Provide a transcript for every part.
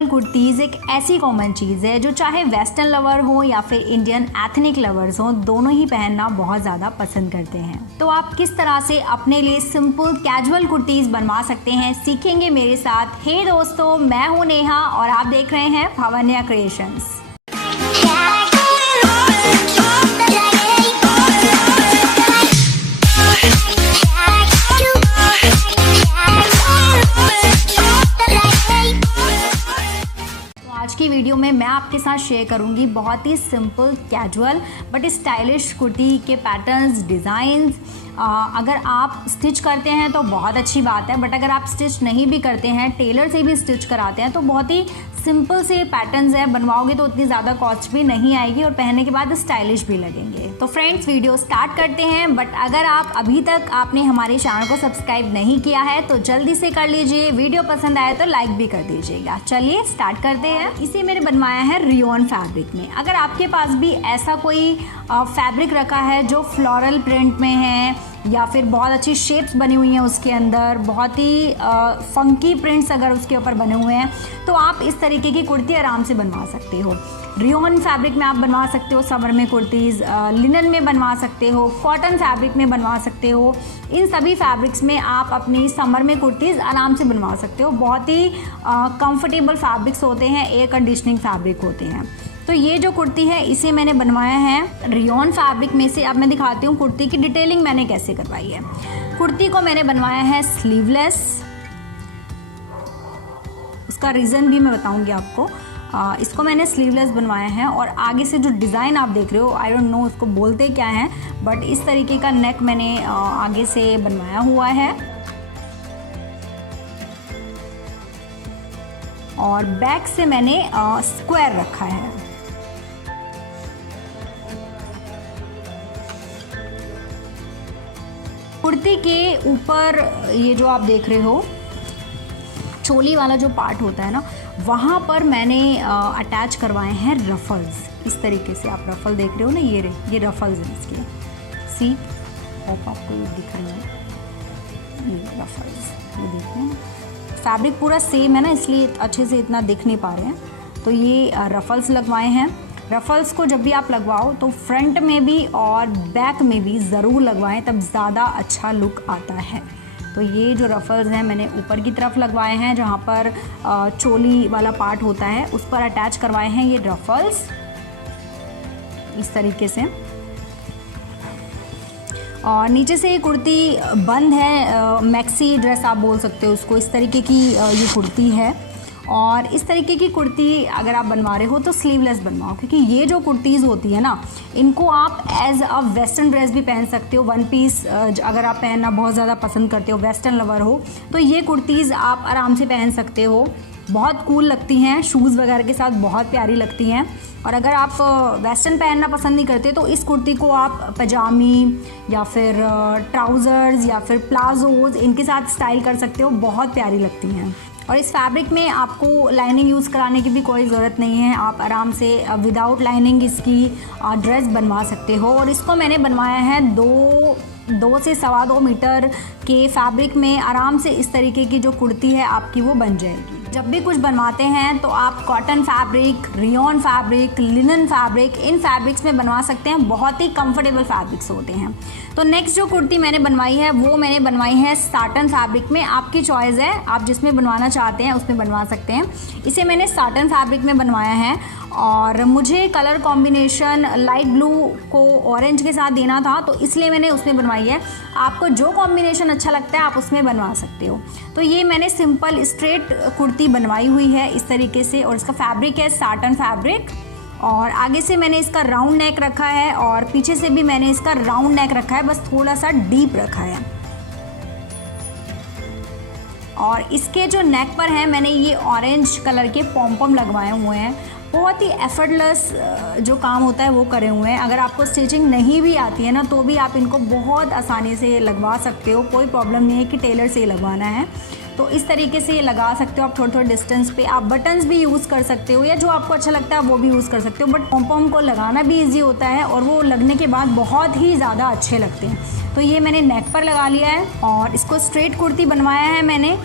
कुर्तीज़ एक ऐसी कॉमन चीज़ है जो चाहे वेस्टर्न लवर हो या फिर इंडियन एथनिक लवर्स हो, दोनों ही पहनना बहुत ज़्यादा पसंद करते हैं। तो आप किस तरह से अपने लिए सिंपल कैजुअल कुर्तीज़ बनवा सकते हैं, सीखेंगे मेरे साथ। हे दोस्तों, मैं हूँ नेहा और आप देख रहे हैं भावन्या क्रिएशंस। आज की वीडियो में मैं आपके साथ शेयर करूंगी बहुत ही simple casual but stylish kurti के पैटर्न्स, डिज़ाइंस। अगर आप स्टिच करते हैं तो बहुत अच्छी बात है, बट अगर आप स्टिच नहीं भी करते हैं, टेलर से भी स्टिच कराते हैं, तो बहुत ही सिंपल से पैटर्न्स है, बनवाओगे तो उतनी ज़्यादा कॉस्ट भी नहीं आएगी और पहनने के बाद स्टाइलिश भी लगेंगे। तो फ्रेंड्स, वीडियो स्टार्ट करते हैं। बट अगर आप अभी तक आपने हमारे चैनल को सब्सक्राइब नहीं किया है तो जल्दी से कर लीजिए। वीडियो पसंद आए तो लाइक भी कर दीजिएगा। चलिए स्टार्ट करते हैं। इसे मैंने बनवाया है रियोन फैब्रिक में। अगर आपके पास भी ऐसा कोई फैब्रिक रखा है जो फ्लोरल प्रिंट में है या फिर बहुत अच्छी शेप्स बनी हुई हैं उसके अंदर, बहुत ही फंकी प्रिंट्स अगर उसके ऊपर बने हुए हैं, तो आप इस तरीके की कुर्ती आराम से बनवा सकते हो। रियोन फैब्रिक में आप बनवा सकते हो समर में कुर्तीज़, लिनन में बनवा सकते हो, कॉटन फैब्रिक में बनवा सकते हो। इन सभी फैब्रिक्स में आप अपनी समर में कुर्तीज़ आराम से बनवा सकते हो। बहुत ही कंफर्टेबल फैब्रिक्स होते हैं, एयर कंडीशनिंग फैब्रिक होते हैं। तो ये जो कुर्ती है इसे मैंने बनवाया है रियोन फैब्रिक में से। अब मैं दिखाती हूँ कुर्ती की डिटेलिंग मैंने कैसे करवाई है। कुर्ती को मैंने बनवाया है स्लीवलेस। उसका रीज़न भी मैं बताऊँगी आपको। इसको मैंने स्लीवलेस बनवाया है और आगे से जो डिज़ाइन आप देख रहे हो, आई डोंट नो उसको बोलते क्या हैं, बट इस तरीके का नेक मैंने आगे से बनवाया हुआ है और बैक से मैंने स्क्वायर रखा है। कुर्ती के ऊपर ये जो आप देख रहे हो चोली वाला जो पार्ट होता है ना, वहाँ पर मैंने अटैच करवाए हैं रफल्स। इस तरीके से आप रफल देख रहे हो ना, ये रफल्स हैं इसके। सी होप आपको ये दिख रही है, ये रफल्स, ये देख रहे हैं। फैब्रिक पूरा सेम है ना, इसलिए अच्छे से इतना दिख नहीं पा रहे हैं। तो ये रफल्स लगवाए हैं। रफल्स को जब भी आप लगवाओ तो फ्रंट में भी और बैक में भी ज़रूर लगवाएं, तब ज़्यादा अच्छा लुक आता है। तो ये जो रफल्स हैं मैंने ऊपर की तरफ लगवाए हैं, जहाँ पर चोली वाला पार्ट होता है उस पर अटैच करवाए हैं ये रफल्स इस तरीके से। और नीचे से ये कुर्ती बंद है, मैक्सी ड्रेस आप बोल सकते हो उसको। इस तरीके की ये कुर्ती है और इस तरीके की कुर्ती अगर आप बनवा रहे हो तो स्लीवलेस बनवाओ, क्योंकि ये जो कुर्तीज़ होती है ना, इनको आप एज अ वेस्टर्न ड्रेस भी पहन सकते हो। वन पीस अगर आप पहनना बहुत ज़्यादा पसंद करते हो, वेस्टर्न लवर हो, तो ये कुर्तीज़ आप आराम से पहन सकते हो। बहुत कूल लगती हैं, शूज़ वगैरह के साथ बहुत प्यारी लगती हैं। और अगर आप वेस्टर्न पहनना पसंद नहीं करते तो इस कुर्ती को आप पजामी या फिर ट्राउज़र्स या फिर प्लाजोज़ इनके साथ स्टाइल कर सकते हो, बहुत प्यारी लगती हैं। और इस फैब्रिक में आपको लाइनिंग यूज़ कराने की भी कोई ज़रूरत नहीं है, आप आराम से विदाउट लाइनिंग इसकी ड्रेस बनवा सकते हो। और इसको मैंने बनवाया है 2 से 2.25 मीटर के फैब्रिक में। आराम से इस तरीके की जो कुर्ती है आपकी वो बन जाएगी। जब भी कुछ बनवाते हैं तो आप cotton fabric, rayon fabric, linen fabric, इन फैब्रिक्स में बनवा सकते हैं। बहुत ही कंफर्टेबल फैब्रिक्स होते हैं। तो नेक्स्ट जो कुर्ती मैंने बनवाई है वो मैंने बनवाई है साटन फैब्रिक में। आपकी चॉइस है, आप जिसमें बनवाना चाहते हैं उसमें बनवा सकते हैं। इसे मैंने साटन फैब्रिक में बनवाया है और मुझे कलर कॉम्बिनेशन लाइट ब्लू को ऑरेंज के साथ देना था, तो इसलिए मैंने उसमें बनवाई है। आपको जो कॉम्बिनेशन अच्छा लगता है आप उसमें बनवा सकते हो। तो ये मैंने सिंपल स्ट्रेट कुर्ती बनवाई हुई है इस तरीके से, और इसका फैब्रिक है साटन फैब्रिक। और आगे से मैंने इसका राउंड नेक रखा है और पीछे से भी मैंने इसका राउंड नेक रखा है, बस थोड़ा सा डीप रखा है। और इसके जो नेक पर है मैंने ये ऑरेंज कलर के पॉम लगवाए हुए हैं। बहुत ही एफर्टलेस जो काम होता है वो करे हुए हैं। अगर आपको स्टिचिंग नहीं भी आती है ना तो भी आप इनको बहुत आसानी से लगवा सकते हो। कोई प्रॉब्लम नहीं है कि टेलर से ही लगवाना है। तो इस तरीके से ये लगा सकते हो आप थोड़े थोड़े डिस्टेंस पे। आप बटन्स भी यूज़ कर सकते हो या जो आपको अच्छा लगता है वो भी यूज़ कर सकते हो, बट पॉम को लगाना भी ईजी होता है और वो लगने के बाद बहुत ही ज़्यादा अच्छे लगते हैं। तो ये मैंने नेक पर लगा लिया है और इसको स्ट्रेट कुर्ती बनवाया है मैंने।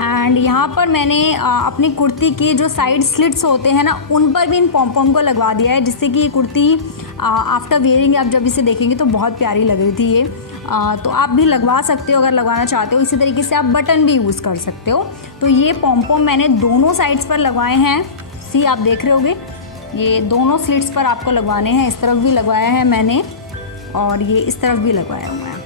एंड यहाँ पर मैंने अपनी कुर्ती की जो साइड स्लिट्स होते हैं ना, उन पर भी इन पॉम को लगवा दिया है, जिससे कि ये कुर्ती आफ्टर वेयरिंग आप जब इसे देखेंगे तो बहुत प्यारी लग रही थी ये। तो आप भी लगवा सकते हो अगर लगवाना चाहते हो। इसी तरीके से आप बटन भी यूज़ कर सकते हो। तो ये पॉम मैंने दोनों साइड्स पर लगवाए हैं। सी आप देख रहे होगे, ये दोनों स्लिट्स पर आपको लगवाने हैं। इस तरफ भी लगवाया है मैंने और ये इस तरफ भी लगवाया हुआ है।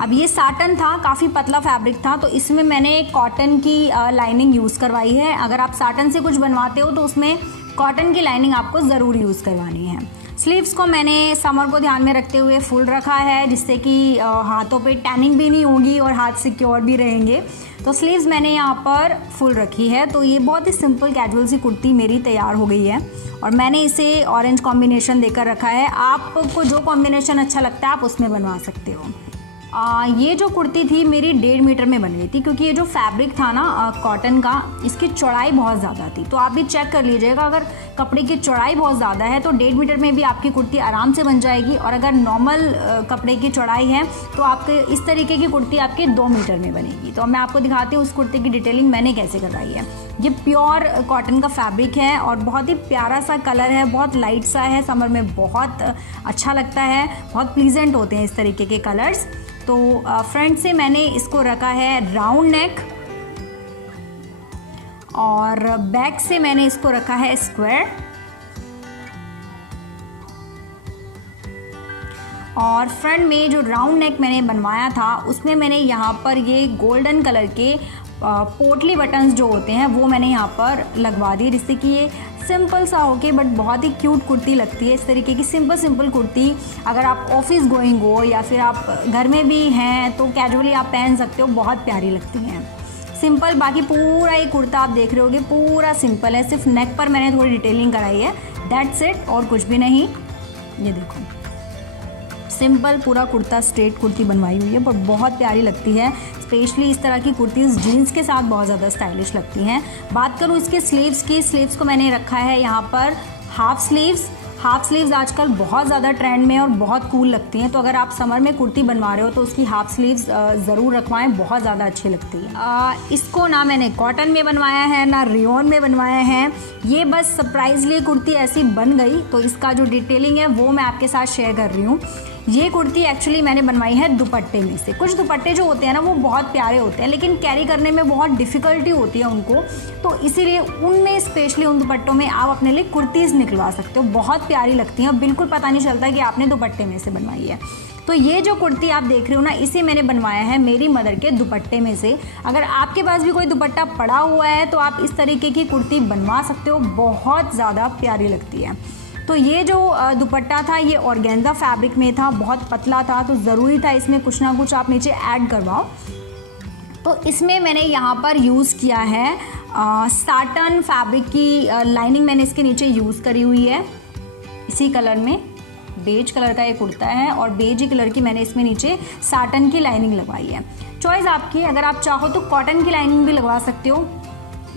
अब ये साटन था, काफ़ी पतला फैब्रिक था, तो इसमें मैंने कॉटन की लाइनिंग यूज़ करवाई है। अगर आप साटन से कुछ बनवाते हो तो उसमें कॉटन की लाइनिंग आपको ज़रूर यूज़ करवानी है। स्लीव्स को मैंने समर को ध्यान में रखते हुए फुल रखा है, जिससे कि हाथों पे टैनिंग भी नहीं होगी और हाथ सिक्योर भी रहेंगे। तो स्लीव्स मैंने यहाँ पर फुल रखी है। तो ये बहुत ही सिंपल कैजुअल सी कुर्ती मेरी तैयार हो गई है और मैंने इसे ऑरेंज कॉम्बिनेशन देकर रखा है। आपको जो कॉम्बिनेशन अच्छा लगता है आप उसमें बनवा सकते हो। ये जो कुर्ती थी मेरी 1.5 मीटर में बन गई थी, क्योंकि ये जो फैब्रिक था ना कॉटन का, इसकी चौड़ाई बहुत ज़्यादा थी। तो आप भी चेक कर लीजिएगा, अगर कपड़े की चौड़ाई बहुत ज़्यादा है तो 1.5 मीटर में भी आपकी कुर्ती आराम से बन जाएगी, और अगर नॉर्मल कपड़े की चौड़ाई है तो आपके इस तरीके की कुर्ती आपके 2 मीटर में बनेगी। तो मैं आपको दिखाती हूँ उस कुर्ती की डिटेलिंग मैंने कैसे करवाई है। ये प्योर कॉटन का फैब्रिक है और बहुत ही प्यारा सा कलर है, बहुत लाइट सा है, समर में बहुत अच्छा लगता है, बहुत प्लीजेंट होते हैं इस तरीके के कलर्स। तो फ्रंट से मैंने इसको रखा है राउंड नेक और बैक से मैंने इसको रखा है स्क्वायर। और फ्रंट में जो राउंड नेक मैंने बनवाया था उसमें मैंने यहाँ पर ये गोल्डन कलर के पोटली बटन्स जो होते हैं वो मैंने यहाँ पर लगवा दिए, जिससे कि ये सिंपल सा होके बट बहुत ही क्यूट कुर्ती लगती है। इस तरीके की सिंपल कुर्ती अगर आप ऑफिस गोइंग हो या फिर आप घर में भी हैं तो कैजुअली आप पहन सकते हो, बहुत प्यारी लगती हैं। सिंपल, बाकी पूरा ये कुर्ता आप देख रहे होगे पूरा सिंपल है, सिर्फ नेक पर मैंने थोड़ी डिटेलिंग कराई है, दैट्स इट, और कुछ भी नहीं। ये देखो सिंपल पूरा कुर्ता स्ट्रेट कुर्ती बनवाई हुई है, पर बहुत प्यारी लगती है। स्पेशली इस तरह की कुर्तीज़ जीन्स के साथ बहुत ज़्यादा स्टाइलिश लगती हैं। बात करूँ इसके स्लीव्स की, स्लीव्स को मैंने रखा है यहाँ पर हाफ स्लीव्स। हाफ स्लीव्स आजकल बहुत ज़्यादा ट्रेंड में और बहुत कूल लगती हैं, तो अगर आप समर में कुर्ती बनवा रहे हो तो उसकी हाफ स्लीव्स ज़रूर रखवाएं, बहुत ज़्यादा अच्छी लगती है। इसको ना मैंने कॉटन में बनवाया है ना रेयॉन में बनवाया है, ये बस सरप्राइजली कुर्ती ऐसी बन गई, तो इसका जो डिटेलिंग है वो मैं आपके साथ शेयर कर रही हूँ। ये कुर्ती एक्चुअली मैंने बनवाई है दुपट्टे में से। कुछ दुपट्टे जो होते हैं ना वो बहुत प्यारे होते हैं, लेकिन कैरी करने में बहुत डिफ़िकल्टी होती है उनको, तो इसीलिए उनमें स्पेशली उन दुपट्टों में आप अपने लिए कुर्तीज़ निकलवा सकते हो, बहुत प्यारी लगती हैं, बिल्कुल पता नहीं चलता कि आपने दुपट्टे में से बनवाई है। तो ये जो कुर्ती आप देख रहे हो ना, इसे मैंने बनवाया है मेरी मदर के दुपट्टे में से। अगर आपके पास भी कोई दुपट्टा पड़ा हुआ है तो आप इस तरीके की कुर्ती बनवा सकते हो, बहुत ज़्यादा प्यारी लगती है। तो ये जो दुपट्टा था ये ऑर्गेन्जा फैब्रिक में था, बहुत पतला था, तो ज़रूरी था इसमें कुछ ना कुछ आप नीचे ऐड करवाओ। तो इसमें मैंने यहाँ पर यूज़ किया है साटन फैब्रिक की लाइनिंग, मैंने इसके नीचे यूज़ करी हुई है इसी कलर में। बेज कलर का ये कुर्ता है और बेज ही कलर की मैंने इसमें नीचे साटन की लाइनिंग लगवाई है। चॉइस आपकी, अगर आप चाहो तो कॉटन की लाइनिंग भी लगवा सकते हो,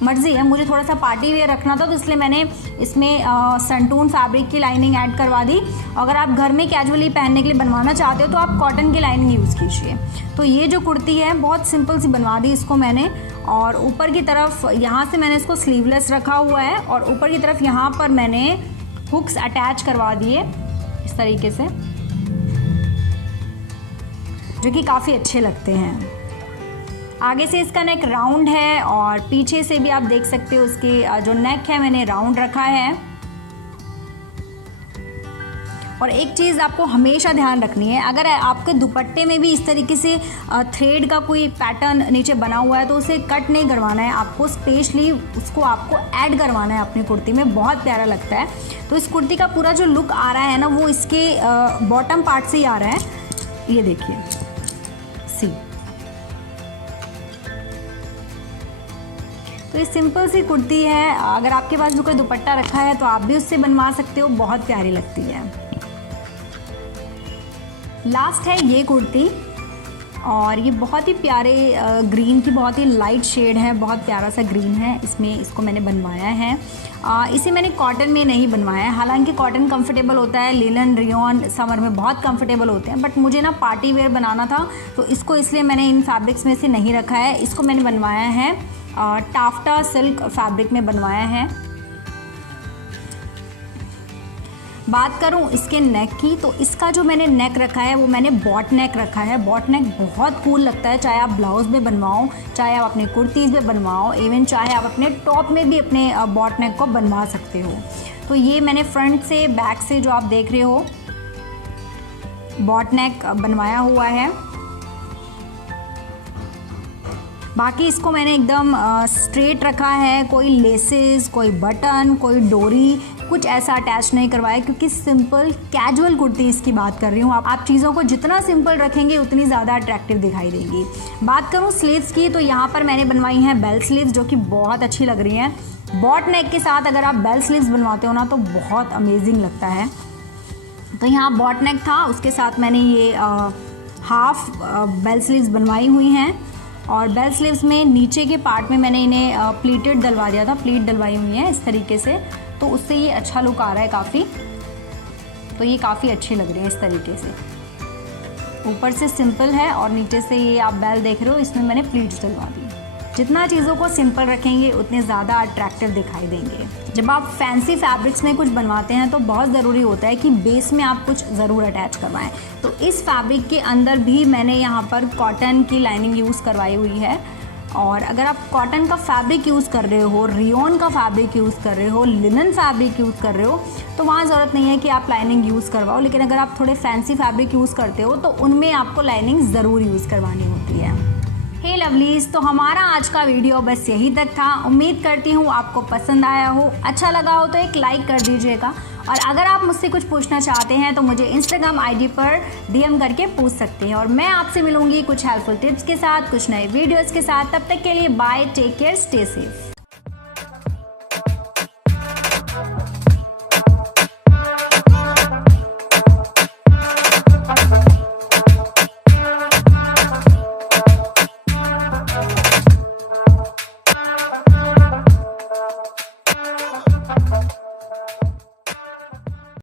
मर्जी है। मुझे थोड़ा सा पार्टी वेयर रखना था तो इसलिए मैंने इसमें संटून फैब्रिक की लाइनिंग ऐड करवा दी। अगर आप घर में कैजुअली पहनने के लिए बनवाना चाहते हो तो आप कॉटन की लाइनिंग यूज़ कीजिए। तो ये जो कुर्ती है बहुत सिंपल सी बनवा दी इसको मैंने, और ऊपर की तरफ यहाँ से मैंने इसको स्लीवलेस रखा हुआ है और ऊपर की तरफ यहाँ पर मैंने हुक्स अटैच करवा दिए इस तरीके से, जो कि काफ़ी अच्छे लगते हैं। आगे से इसका नेक राउंड है और पीछे से भी आप देख सकते हो उसके जो नेक है मैंने राउंड रखा है। और एक चीज़ आपको हमेशा ध्यान रखनी है, अगर आपके दुपट्टे में भी इस तरीके से थ्रेड का कोई पैटर्न नीचे बना हुआ है तो उसे कट नहीं करवाना है, आपको स्पेशली उसको आपको ऐड करवाना है अपनी कुर्ती में, बहुत प्यारा लगता है। तो इस कुर्ती का पूरा जो लुक आ रहा है ना वो इसके बॉटम पार्ट से ही आ रहा है। ये देखिए, सी, तो ये सिंपल सी कुर्ती है। अगर आपके पास भी कोई दुपट्टा रखा है तो आप भी उससे बनवा सकते हो, बहुत प्यारी लगती है। लास्ट है ये कुर्ती, और ये बहुत ही प्यारे ग्रीन की बहुत ही लाइट शेड है, बहुत प्यारा सा ग्रीन है इसमें, इसको मैंने बनवाया है। इसे मैंने कॉटन में नहीं बनवाया है, हालांकि कॉटन कंफर्टेबल होता है, लिनन रियोन समर में बहुत कंफर्टेबल होते हैं, बट मुझे ना पार्टी वेयर बनाना था तो इसको इसलिए मैंने इन फैब्रिक्स में से नहीं रखा है। इसको मैंने बनवाया है टाफ्टा सिल्क फैब्रिक में बनवाया है। बात करूं इसके नेक की, तो इसका जो मैंने नेक रखा है वो मैंने बॉट नेक रखा है। बॉट नेक बहुत कूल लगता है, चाहे आप ब्लाउज में बनवाओ, चाहे आप अपने कुर्तीज़ में बनवाओ, इवन चाहे आप अपने टॉप में भी अपने बॉट नेक को बनवा सकते हो। तो ये मैंने फ्रंट से बैक से जो आप देख रहे हो बॉट नेक बनवाया हुआ है। बाकी इसको मैंने एकदम स्ट्रेट रखा है, कोई लेसेस, कोई बटन, कोई डोरी, कुछ ऐसा अटैच नहीं करवाया, क्योंकि सिंपल कैजुअल कुर्ती इसकी बात कर रही हूँ। आप चीज़ों को जितना सिंपल रखेंगे उतनी ज़्यादा अट्रैक्टिव दिखाई देंगी। बात करूँ स्लीव्स की, तो यहाँ पर मैंने बनवाई हैं बेल स्लीव्स, जो कि बहुत अच्छी लग रही हैं। बॉट नेक के साथ अगर आप बेल स्लीव्स बनवाते हो ना तो बहुत अमेजिंग लगता है। तो यहाँ बॉट नेक था, उसके साथ मैंने ये हाफ बेल स्लीव्स बनवाई हुई हैं। और बेल स्लीव्स में नीचे के पार्ट में मैंने इन्हें प्लीटेड डलवा दिया था, प्लीट डलवाई हुई है इस तरीके से, तो उससे ये अच्छा लुक आ रहा है काफ़ी। तो ये काफ़ी अच्छी लग रही है इस तरीके से, ऊपर से सिंपल है और नीचे से ये आप बेल देख रहे हो, इसमें मैंने प्लीट्स डलवा दी। जितना चीज़ों को सिंपल रखेंगे उतने ज़्यादा अट्रैक्टिव दिखाई देंगे। जब आप फैंसी फैब्रिक्स में कुछ बनवाते हैं तो बहुत ज़रूरी होता है कि बेस में आप कुछ ज़रूर अटैच करवाएं। तो इस फैब्रिक के अंदर भी मैंने यहाँ पर कॉटन की लाइनिंग यूज़ करवाई हुई है। और अगर आप कॉटन का फैब्रिक यूज़ कर रहे हो, रियोन का फैब्रिक यूज़ कर रहे हो, लिनन फैब्रिक यूज़ कर रहे हो, तो वहाँ ज़रूरत नहीं है कि आप लाइनिंग यूज़ करवाओ। लेकिन अगर आप थोड़े फैंसी फैब्रिक यूज़ करते हो तो उनमें आपको लाइनिंग ज़रूर यूज़ करवानी होती है। हे लवलीज, तो हमारा आज का वीडियो बस यही तक था। उम्मीद करती हूँ आपको पसंद आया हो, अच्छा लगा हो तो एक लाइक कर दीजिएगा। और अगर आप मुझसे कुछ पूछना चाहते हैं तो मुझे इंस्टाग्राम आईडी पर डीएम करके पूछ सकते हैं। और मैं आपसे मिलूंगी कुछ हेल्पफुल टिप्स के साथ, कुछ नए वीडियोज़ के साथ। तब तक के लिए bye, take care, stay safe.